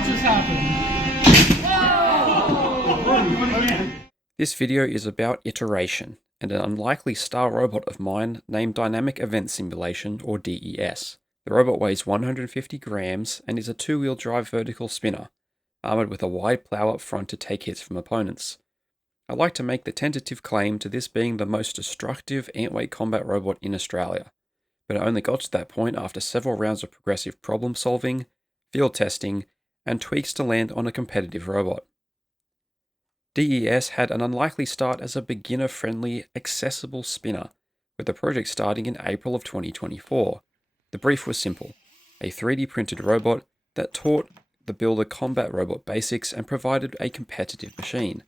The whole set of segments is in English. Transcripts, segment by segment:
What just happened? This video is about iteration and an unlikely star robot of mine named Dynamic Event Simulation, or D.E.S. The robot weighs 150 grams and is a two-wheel drive vertical spinner, armoured with a wide plough up front to take hits from opponents. I like to make the tentative claim to this being the most destructive ant-weight combat robot in Australia, but it only got to that point after several rounds of progressive problem solving, field testing, and tweaks to land on a competitive robot. D.E.S. had an unlikely start as a beginner-friendly, accessible spinner, with the project starting in April of 2024. The brief was simple: a 3D printed robot that taught the builder combat robot basics and provided a competitive machine.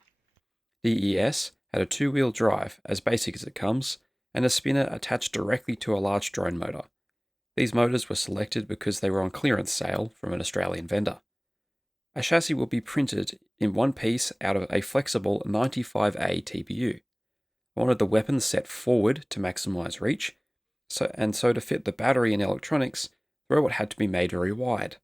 D.E.S. had a two-wheel drive, as basic as it comes, and a spinner attached directly to a large drone motor. These motors were selected because they were on clearance sale from an Australian vendor. A chassis will be printed in one piece out of a flexible 95A TPU. I wanted the weapons set forward to maximise reach, so to fit the battery and electronics, the robot had to be made very wide.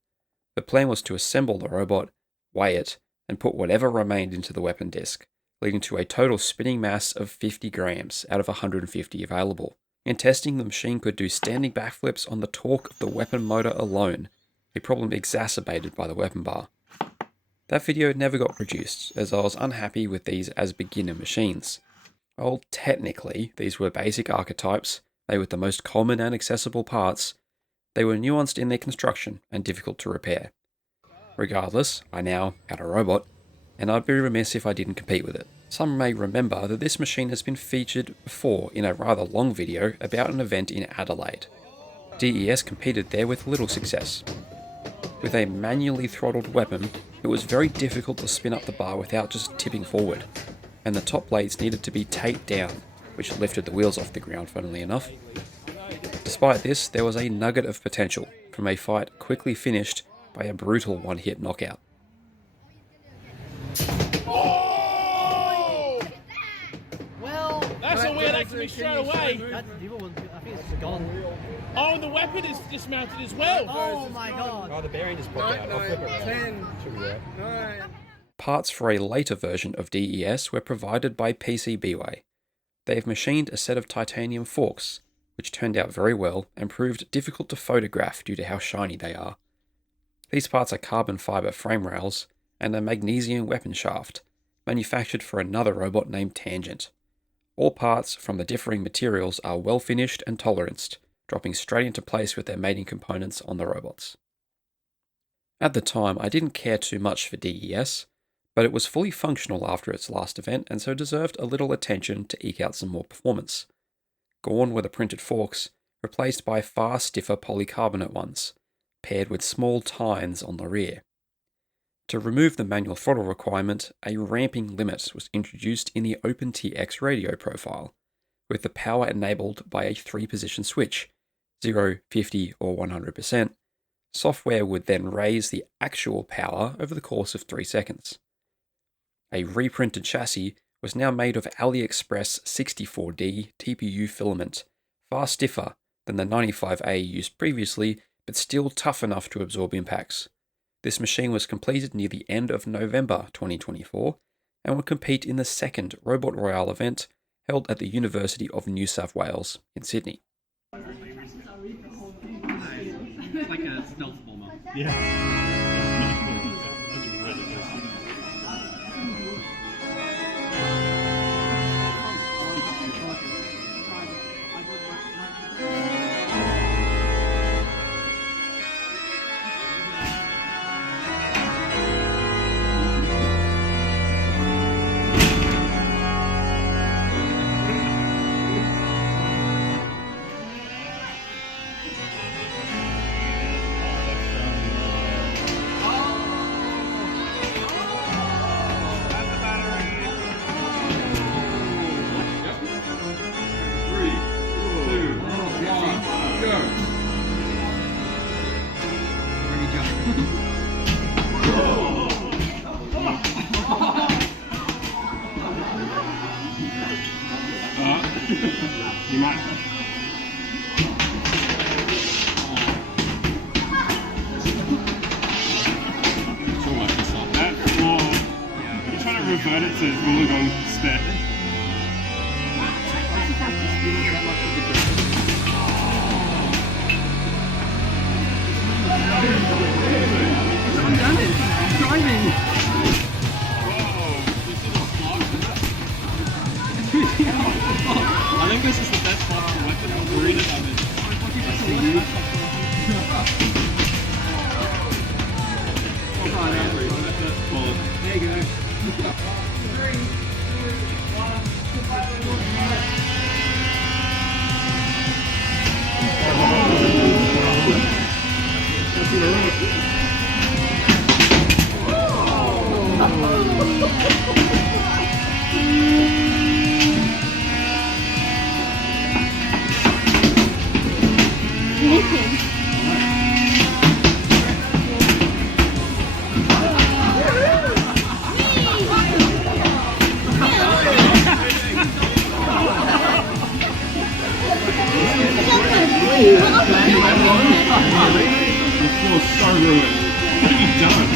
The plan was to assemble the robot, weigh it, and put whatever remained into the weapon disc, leading to a total spinning mass of 50 grams out of 150 available. In testing, the machine could do standing backflips on the torque of the weapon motor alone, a problem exacerbated by the weapon bar. That video never got produced, as I was unhappy with these as beginner machines. While technically these were basic archetypes, they were the most common and accessible parts, they were nuanced in their construction and difficult to repair. Regardless, I now had a robot, and I'd be remiss if I didn't compete with it. Some may remember that this machine has been featured before in a rather long video about an event in Adelaide. D.E.S. competed there with little success. With a manually throttled weapon, it was very difficult to spin up the bar without just tipping forward, and the top blades needed to be taped down, which lifted the wheels off the ground, funnily enough. Despite this, there was a nugget of potential from a fight quickly finished by a brutal one-hit knockout. Oh! Well, that's a weird act to me straight away. I think it's gone. Oh, and the weapon is dismounted as well. Oh my god. Oh, the bearing just popped out. I'll flip it around. 10, Should be right. 9. Parts for a later version of D.E.S. were provided by PCBWay. They have machined a set of titanium forks, which turned out very well and proved difficult to photograph due to how shiny they are. These parts are carbon fibre frame rails and a magnesium weapon shaft, manufactured for another robot named Tangent. All parts from the differing materials are well finished and toleranced, dropping straight into place with their mating components on the robots. At the time, I didn't care too much for D.E.S., but it was fully functional after its last event and so deserved a little attention to eke out some more performance. Gone were the printed forks, replaced by far stiffer polycarbonate ones, paired with small tines on the rear. To remove the manual throttle requirement, a ramping limit was introduced in the OpenTX radio profile, with the power enabled by a 3-position switch, 0, 50 or 100%. Software would then raise the actual power over the course of 3 seconds. A reprinted chassis was now made of AliExpress 64D TPU filament, far stiffer than the 95A used previously, but still tough enough to absorb impacts. This machine was completed near the end of November 2024 and will compete in the second Robot Royale event held at the University of New South Wales in Sydney. It's like a stealth bomber. it says Wollongong spare. I'm done. Driving. I think this is the best possible weapon for marina damage. There you go. So ruined. What have you done?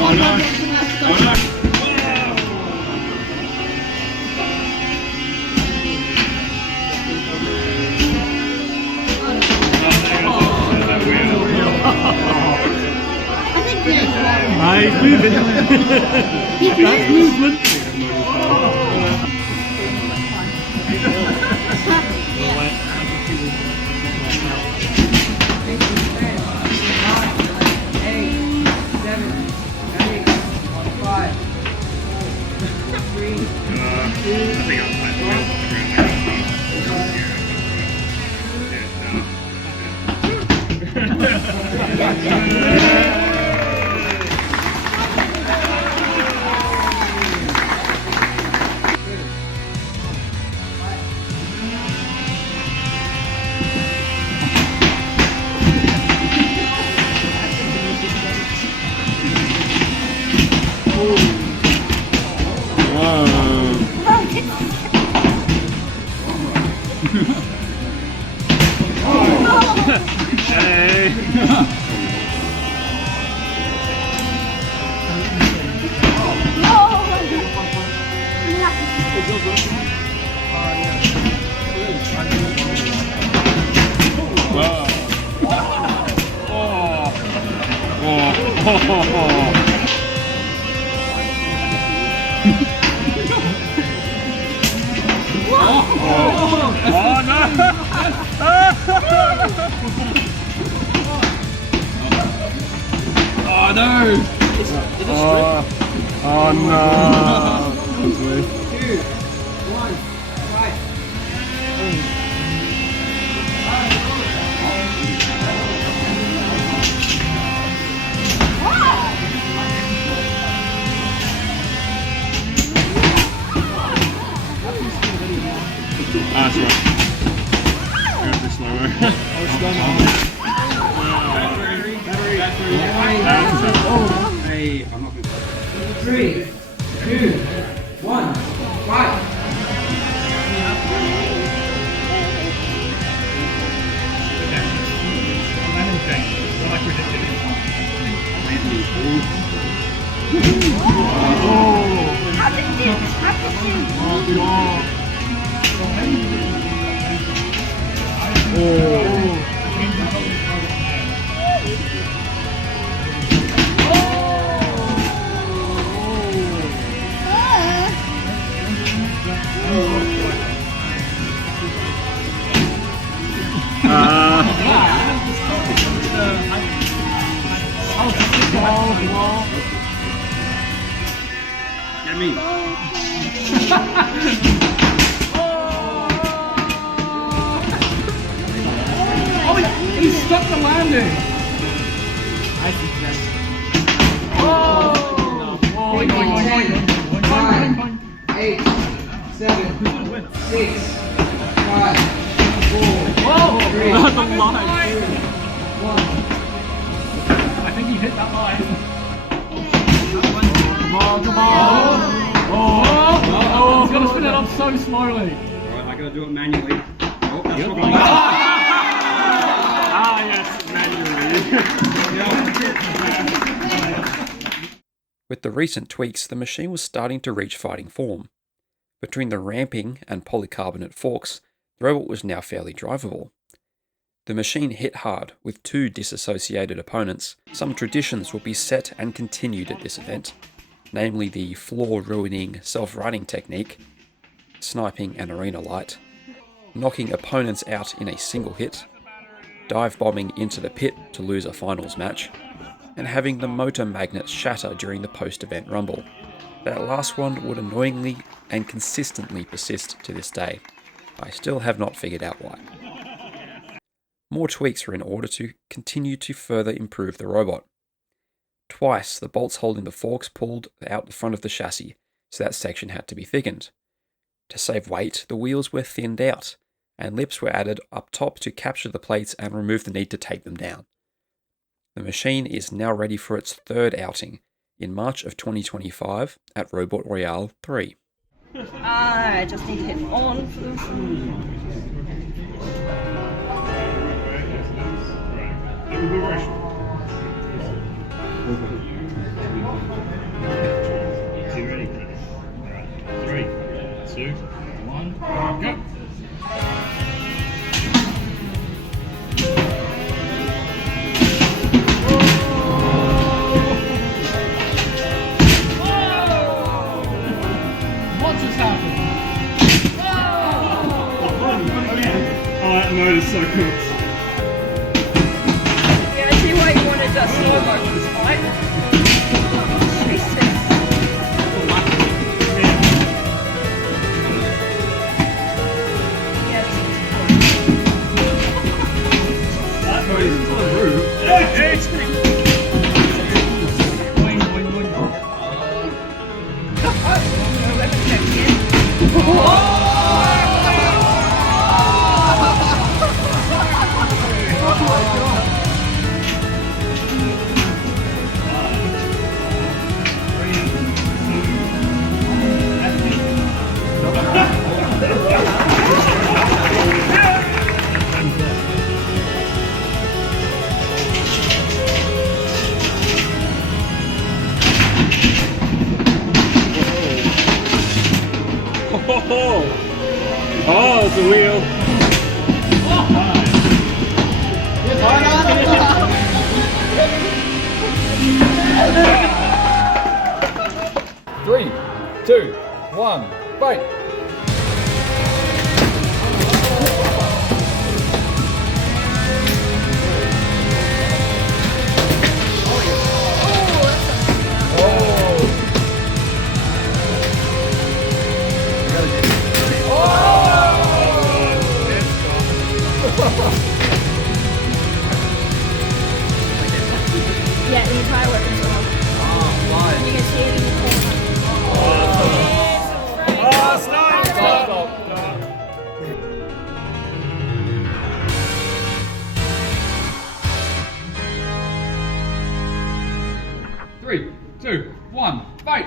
Oh no! Oh no! He's moving. That's movement. Oh no! Oh no! 2, 1, right. That's right. Go a bit slower. Hey, I'm not gonna... 3, 2, 1, right. Get me. He stopped the landing! I think that's... Oh! 9, 8, 7, 6, 5, 4, 3, 2, 1. think he hit that line. Come on, come on. Oh, he's got to spin it up so slowly. Alright, I gotta do it manually. Oh, that's not going yes, manually. With the recent tweaks, the machine was starting to reach fighting form. Between the ramping and polycarbonate forks, the robot was now fairly drivable. The machine hit hard with 2 disassociated opponents. Some traditions will be set and continued at this event, namely the floor-ruining self-riding technique, sniping an arena light, knocking opponents out in a single hit, dive bombing into the pit to lose a finals match, and having the motor magnets shatter during the post-event rumble. That last one would annoyingly and consistently persist to this day. I still have not figured out why. More tweaks were in order to continue to further improve the robot. Twice, the bolts holding the forks pulled out the front of the chassis, so that section had to be thickened. To save weight, the wheels were thinned out, and lips were added up top to capture the plates and remove the need to take them down. The machine is now ready for its 3rd outing, in March of 2025 at Robot Royale 3. I just need to hit on for this. You ready? Alright. 3, 2, 1, go! Mode is so cool. Yeah, I see why you wanted that slow motion fight. Jesus. Yeah, this is cool. That mode is on the roof. It's pretty cool. Boing, boing, boing. Weapon check again. Oh! Oh, it's a wheel. 3, 2, 1, fight! Yeah, the entire weapon's gone. And you can see it in the corner. Stop! 3, 2, 1, fight!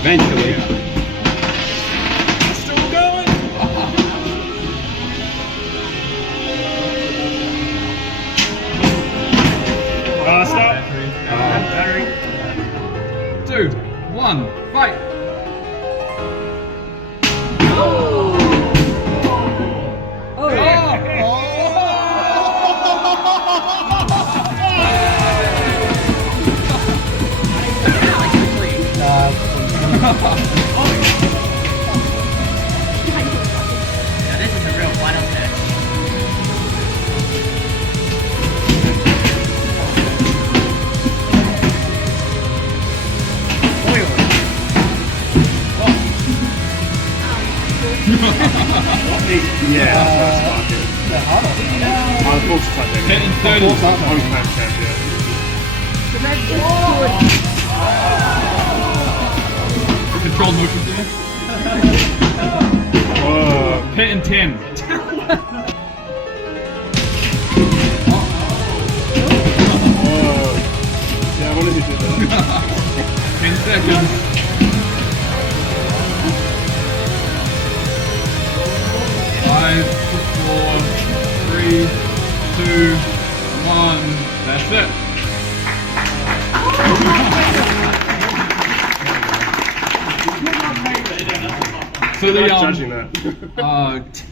Eventually. Still going. Stop. Battery. 2, 1, fight! Now this is a real final test. Yeah, that's what I started. Of course it's like that. 10 and 30. Of course I'm champion. The red is good. Control motion there. Whoa. Pit and 10. Whoa. Yeah, what did he do there? 10 seconds. Five, 4, 3, 2, 1. That's it. So Judging that.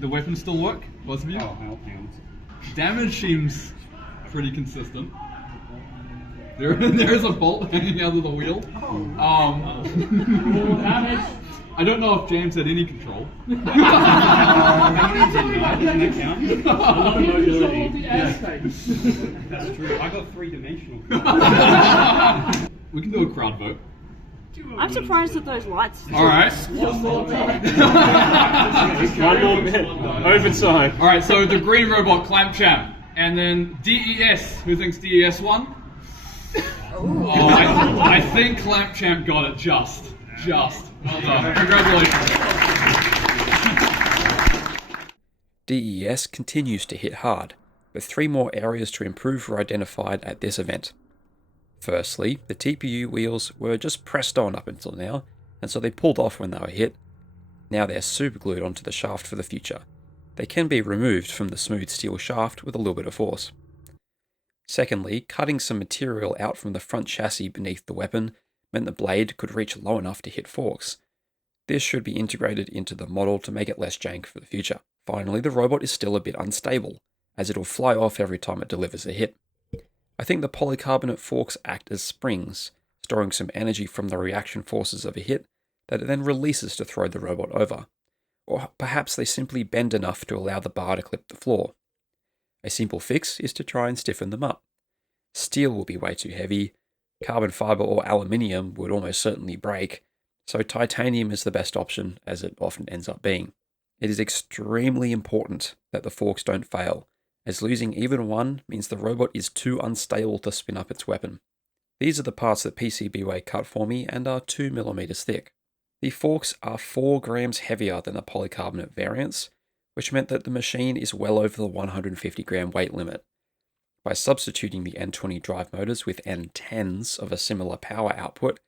the weapons still work, both of you. Oh, hell, hands. Damage seems pretty consistent. There's a bolt hanging out of the wheel. I don't know if James had any control. Doesn't that count? A lot of mobility. That's true. I got 3-dimensional. We can do a crowd vote. I'm surprised at those lights. Alright. One more bit. Overtime. Alright, so the green robot, Clamp Champ. And then D.E.S. Who thinks D.E.S. won? Oh, I think Clamp Champ got it just. Well done. Congratulations. DES continues to hit hard, with 3 more areas to improve were identified at this event. Firstly, the TPU wheels were just pressed on up until now, and so they pulled off when they were hit. Now they're superglued onto the shaft for the future. They can be removed from the smooth steel shaft with a little bit of force. Secondly, cutting some material out from the front chassis beneath the weapon meant the blade could reach low enough to hit forks. This should be integrated into the model to make it less jank for the future. Finally, the robot is still a bit unstable, as it'll fly off every time it delivers a hit. I think the polycarbonate forks act as springs, storing some energy from the reaction forces of a hit that it then releases to throw the robot over. Or perhaps they simply bend enough to allow the bar to clip the floor. A simple fix is to try and stiffen them up. Steel will be way too heavy, carbon fiber or aluminium would almost certainly break, so titanium is the best option, as it often ends up being. It is extremely important that the forks don't fail, as losing even one means the robot is too unstable to spin up its weapon. These are the parts that PCBWay cut for me and are 2mm thick. The forks are 4 grams heavier than the polycarbonate variants, which meant that the machine is well over the 150 gram weight limit. By substituting the N20 drive motors with N10s of a similar power output,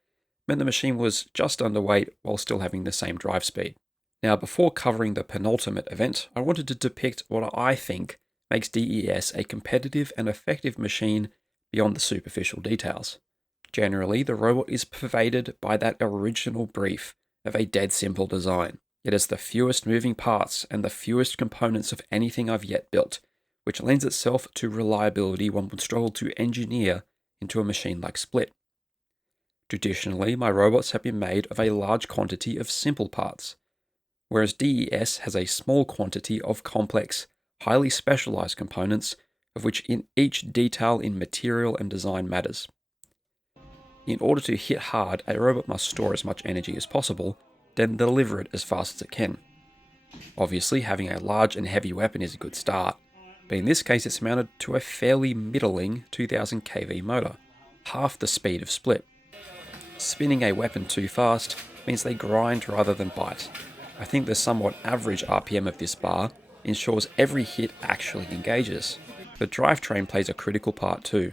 meant the machine was just underweight while still having the same drive speed. Now, before covering the penultimate event, I wanted to depict what I think makes DES a competitive and effective machine beyond the superficial details. Generally, the robot is pervaded by that original brief of a dead simple design. It has the fewest moving parts and the fewest components of anything I've yet built, which lends itself to reliability one would struggle to engineer into a machine like Split. Traditionally, my robots have been made of a large quantity of simple parts, whereas DES has a small quantity of complex, highly specialized components, of which in each detail in material and design matters. In order to hit hard, a robot must store as much energy as possible, then deliver it as fast as it can. Obviously, having a large and heavy weapon is a good start, but in this case it's mounted to a fairly middling 2000 kV motor, half the speed of Split. Spinning a weapon too fast means they grind rather than bite. I think the somewhat average RPM of this bar ensures every hit actually engages. The drivetrain plays a critical part too.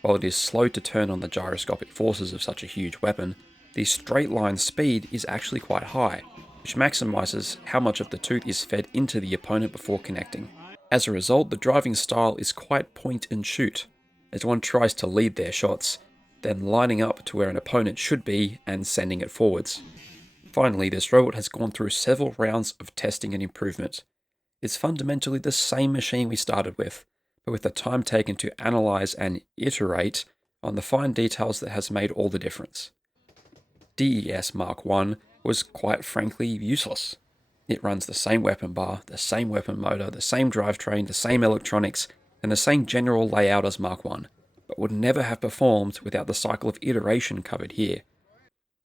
While it is slow to turn on the gyroscopic forces of such a huge weapon, the straight line speed is actually quite high, which maximizes how much of the tooth is fed into the opponent before connecting. As a result, the driving style is quite point and shoot, as one tries to lead their shots, then lining up to where an opponent should be and sending it forwards. Finally, this robot has gone through several rounds of testing and improvement. It's fundamentally the same machine we started with, but with the time taken to analyze and iterate on the fine details that has made all the difference. DES Mark I was quite frankly useless. It runs the same weapon bar, the same weapon motor, the same drivetrain, the same electronics, and the same general layout as Mark I, but would never have performed without the cycle of iteration covered here.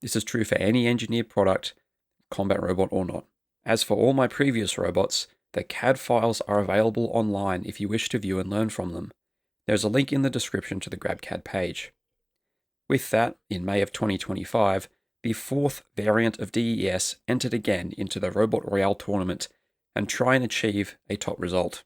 This is true for any engineered product, combat robot or not. As for all my previous robots, the CAD files are available online if you wish to view and learn from them. There's a link in the description to the GrabCAD page. With that, in May of 2025, the fourth variant of DES entered again into the Robot Royale tournament and try and achieve a top result.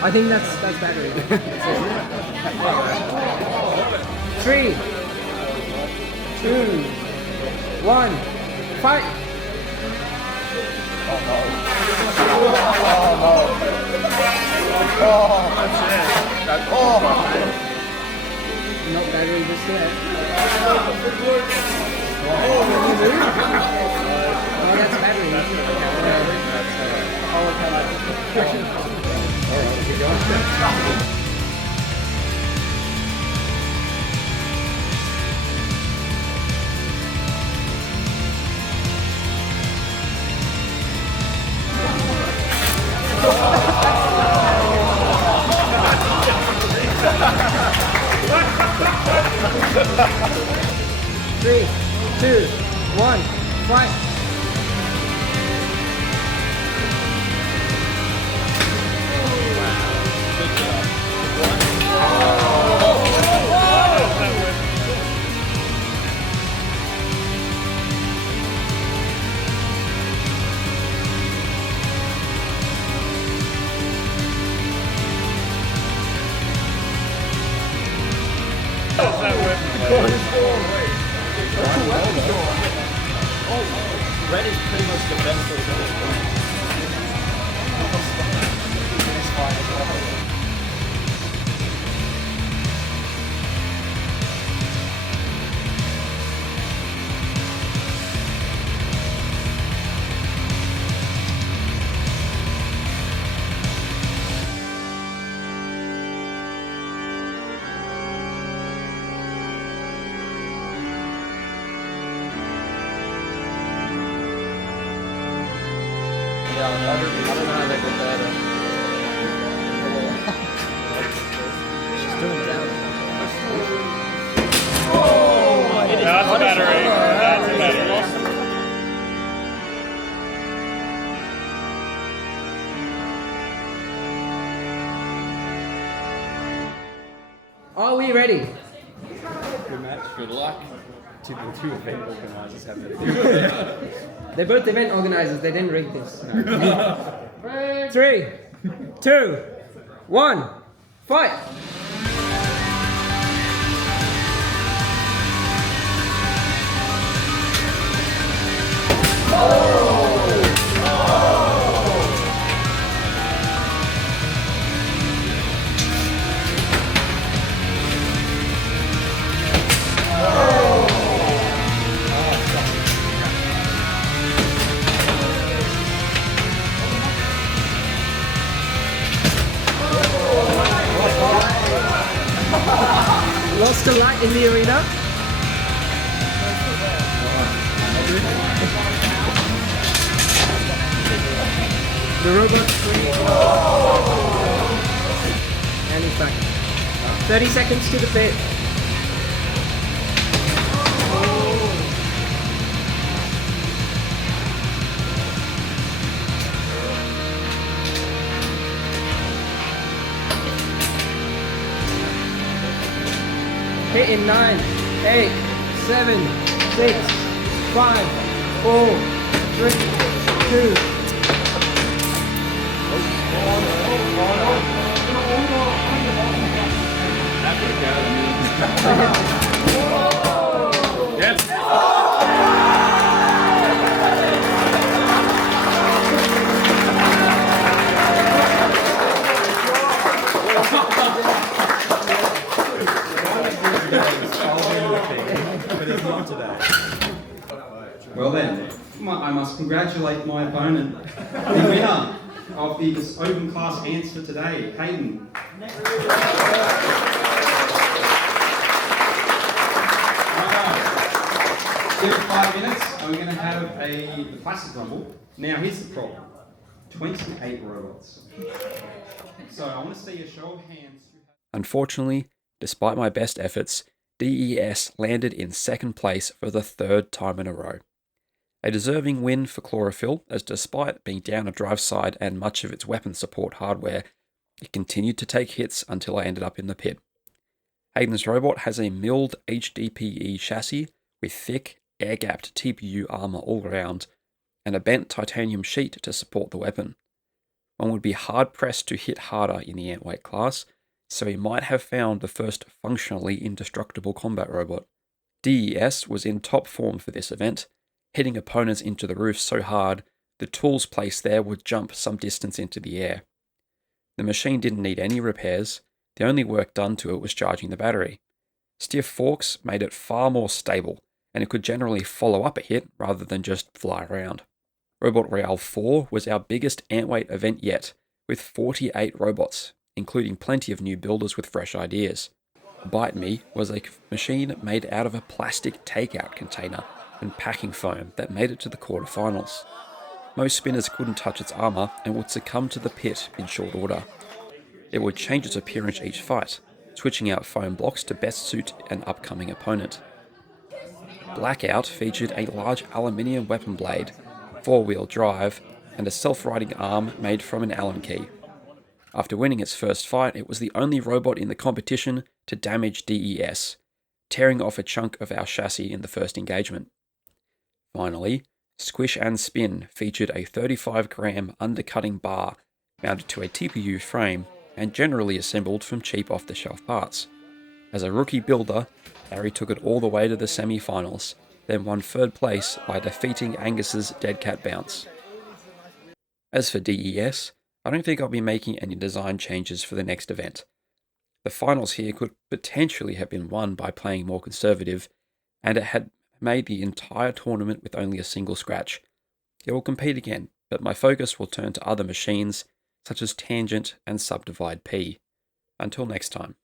I think that's battery. 3, 2, 1, fight! Not battery just yet. Oh, that's battery. Three, 2, 1, fight! Red is pretty much the best for the finish point. I don't know how they get that. She's doing down. Oh! That's a battery. That's a battery. Are we ready? Good match. Good luck. Two event organizers have to do. They're both event organizers, they didn't rig this. 3, 2, 1, fight! the light in the arena? The robot's free. And he's back. 30 seconds to the pit. Hit in 9, 8, 7, 6, 5, 4, 3, 2. Well then, I must congratulate my opponent, the winner of the open class answer today, Hayden. Give it 5 minutes, and we're going to have the plastic rumble. Now here's the problem, 28 robots. So I want to see a show of hands. Unfortunately, despite my best efforts, D.E.S landed in second place for the third time in a row. A deserving win for Chlorophyll, as despite being down a drive side and much of its weapon support hardware, it continued to take hits until I ended up in the pit. Hayden's robot has a milled HDPE chassis with thick, air-gapped TPU armor all around, and a bent titanium sheet to support the weapon. One would be hard-pressed to hit harder in the Ant-weight class, so he might have found the first functionally indestructible combat robot. D.E.S was in top form for this event, hitting opponents into the roof so hard the tools placed there would jump some distance into the air. The machine didn't need any repairs, the only work done to it was charging the battery. Stiff forks made it far more stable, and it could generally follow up a hit rather than just fly around. Robot Royale 4 was our biggest Ant-weight event yet, with 48 robots, including plenty of new builders with fresh ideas. Bite Me was a machine made out of a plastic takeout container and packing foam that made it to the quarterfinals. Most spinners couldn't touch its armor and would succumb to the pit in short order. It would change its appearance each fight, switching out foam blocks to best suit an upcoming opponent. Blackout featured a large aluminium weapon blade, 4-wheel drive, and a self-righting arm made from an Allen key. After winning its first fight, it was the only robot in the competition to damage D.E.S, tearing off a chunk of our chassis in the first engagement. Finally, Squish and Spin featured a 35-gram undercutting bar mounted to a TPU frame and generally assembled from cheap off-the-shelf parts. As a rookie builder, Harry took it all the way to the semi-finals, then won third place by defeating Angus's Dead Cat Bounce. As for D.E.S, I don't think I'll be making any design changes for the next event. The finals here could potentially have been won by playing more conservative, and it had made the entire tournament with only a single scratch. It will compete again, but my focus will turn to other machines, such as Tangent and Subdivide P. Until next time.